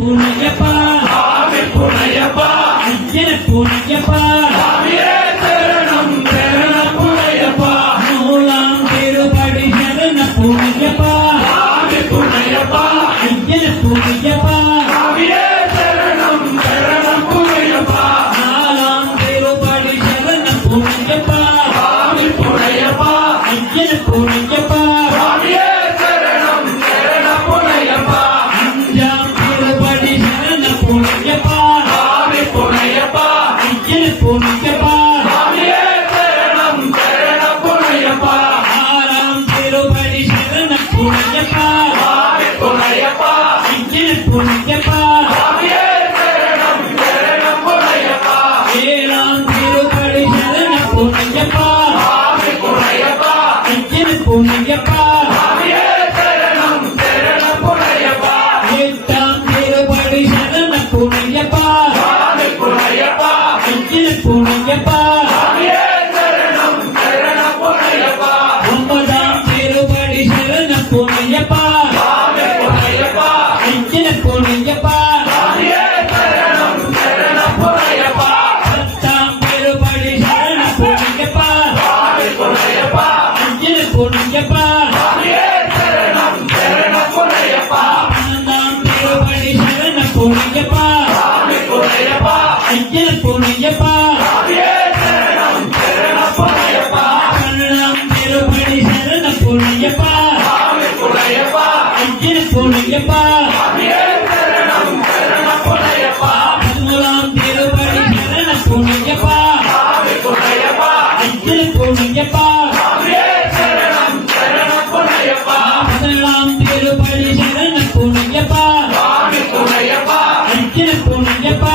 புனையப்பா சாமி புனையப்பா ஐயன புனையப்பா சாமியே சரணம் சரணம் புனையப்பா மூலாம் திருப்படி சரண புனையப்பா சாமி புனையப்பா ஐயன புனையப்பா சாமியே சரணம் சரணம் புனையப்பா நாலாம் திருப்படி சரண புனையப்பா சாமி புனையப்பா ஐயன புனையப்பா சாமியே சரணம் சரணம் புனையப்பா அஞ்சாம் திருப்படி சரண புனையப்பா சாமி புனையப்பா ஐயன புனையப்பா சாமியே சரணம் சரணம் புனையப்பா ஆறாம் திருப்படி சரண புனையப்பா சாமி புனையப்பா ஐயன புனையப்பா சாமியே சரணம் சரணம் புனையப்பா ஏழாம் திருப்படி சரண புனையப்பா சாமி புனையப்பா ஐயன புனையப்பா சாமியே சரணம் சரணம் புனையப்பா எட்டாம் திருப்படி சரண புனையப்பா சாமி புனையப்பா ஐயன புனையப்பா சாமியே சரணம் சரணம் புனையப்பா ஒன்பதாம் திருப்படி சரண புனையப்பா சாமி புனையப்பா ஐயன புனையப்பா சாமியே சரணம் சரணம் புனையப்பா பத்தாம் திருப்படி சரண புனையப்பா சாமி புனையப்பா ஐயன புனையப்பா சாமியே சரணம் சரணம் புனையப்பா பன்னெண்டாம் திருப்படி சரண புனையப்பா சாமி புனையப்பா ஐயன புனையப்பா சாமியே சரணம் சரணம் புனையப்பா பன்னெண்டாம் திருப்படி சரண புனையப்பா சாமி புனையப்பா ஐயன புனையப்பா சாமியே சரணம் சரணம் புனையப்பா பதிமூலாம் திருப்படி சரண புனையப்பா சாமி புனையப்பா ஐயன புனையப்பா சாமியே சரணம் சரணம் புனையப்பா பதினேழாம் திருப்படி சரண புனையப்பா சாமி புனையப்பா ஐயன புனையப்பா